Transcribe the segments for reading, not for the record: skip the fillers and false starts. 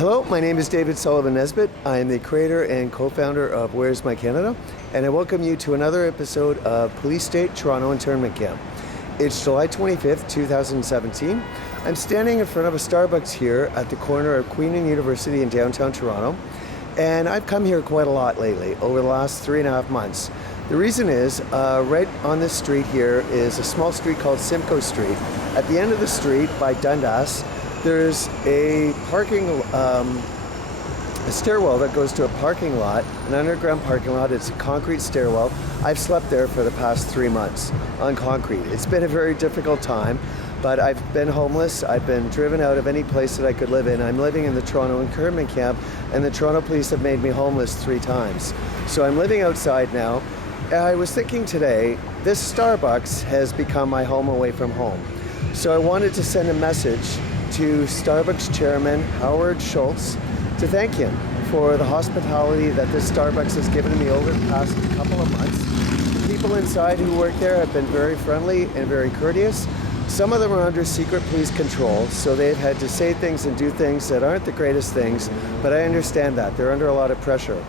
Hello, my name is David Sullivan Nesbitt. I am the creator and co-founder of Where's My Canada, and I welcome you to another episode of Police State Toronto Internment Camp. It's July 25th, 2017. I'm standing in front of a Starbucks here at the corner of Queen and University in downtown Toronto, and I've come here quite a lot lately, over the last 3.5 months. The reason is, right on this street here is a small street called Simcoe Street. At the end of the street by Dundas, there's a stairwell that goes to a parking lot, an underground parking lot. It's a concrete stairwell. I've slept there for the past 3 months on concrete. It's been a very difficult time, but I've been homeless. I've been driven out of any place that I could live in. I'm living in the Toronto internment camp, and the Toronto police have made me homeless 3 times. So I'm living outside now. I was thinking today, this Starbucks has become my home away from home. So I wanted to send a message to Starbucks chairman Howard Schultz to thank him for the hospitality that this Starbucks has given me over the past couple of months. The people inside who work there have been very friendly and very courteous. Some of them are under secret police control, so they've had to say things and do things that aren't the greatest things, but I understand that. They're under a lot of pressure.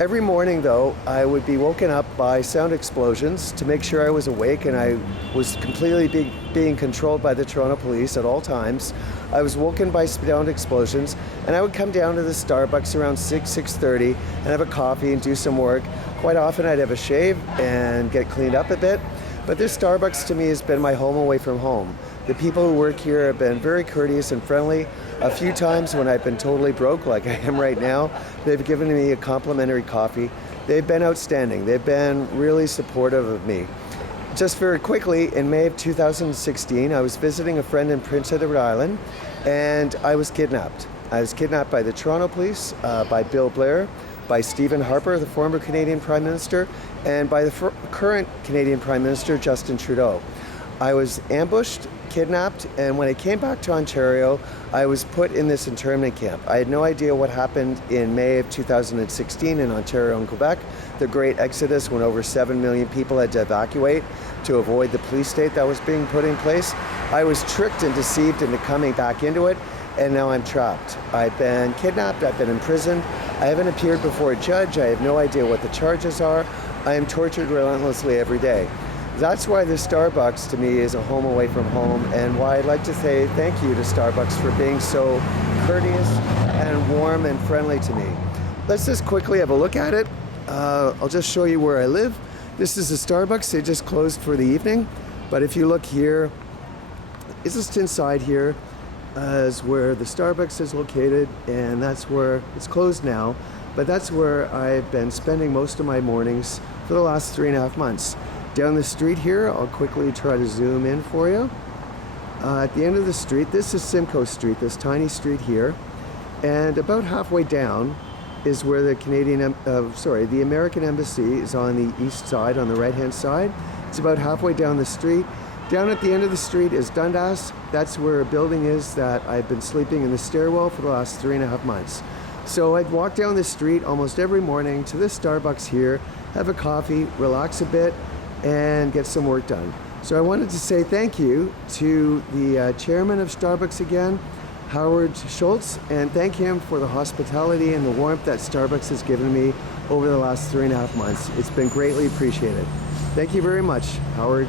Every morning, though, I would be woken up by sound explosions to make sure I was awake, and I was completely being controlled by the Toronto police at all times. I was woken by sound explosions, and I would come down to the Starbucks around 6:30 and have a coffee and do some work. Quite often I'd have a shave and get cleaned up a bit, but this Starbucks to me has been my home away from home. The people who work here have been very courteous and friendly. A few times when I've been totally broke, like I am right now, they've given me a complimentary coffee. They've been outstanding. They've been really supportive of me. Just very quickly, in May of 2016, I was visiting a friend in Prince Edward Island, and I was kidnapped. I was kidnapped by the Toronto police, by Bill Blair, by Stephen Harper, the former Canadian Prime Minister, and by the current Canadian Prime Minister, Justin Trudeau. I was ambushed, kidnapped, and when I came back to Ontario, I was put in this internment camp. I had no idea what happened in May of 2016 in Ontario and Quebec, the great exodus when over 7 million people had to evacuate to avoid the police state that was being put in place. I was tricked and deceived into coming back into it, and now I'm trapped. I've been kidnapped, I've been imprisoned, I haven't appeared before a judge, I have no idea what the charges are. I am tortured relentlessly every day. That's why this Starbucks to me is a home away from home, and why I'd like to say thank you to Starbucks for being so courteous and warm and friendly to me. Let's just quickly have a look at it. I'll just show you where I live. This is a Starbucks. They just closed for the evening, but if you look here, it's just inside here is where the Starbucks is located, and that's where it's closed now, but that's where I've been spending most of my mornings for the last 3.5 months. Down the street here, I'll quickly try to zoom in for you. At the end of the street, this is Simcoe Street, this tiny street here, and about halfway down is where the the American Embassy is on the east side, on the right-hand side. It's about halfway down the street. Down at the end of the street is Dundas. That's where a building is that I've been sleeping in the stairwell for the last 3.5 months. So I'd walk down the street almost every morning to this Starbucks here, have a coffee, relax a bit, and get some work done. So I wanted to say thank you to the chairman of Starbucks again, Howard Schultz, and thank him for the hospitality and the warmth that Starbucks has given me over the last 3.5 months. It's been greatly appreciated. Thank you very much, Howard.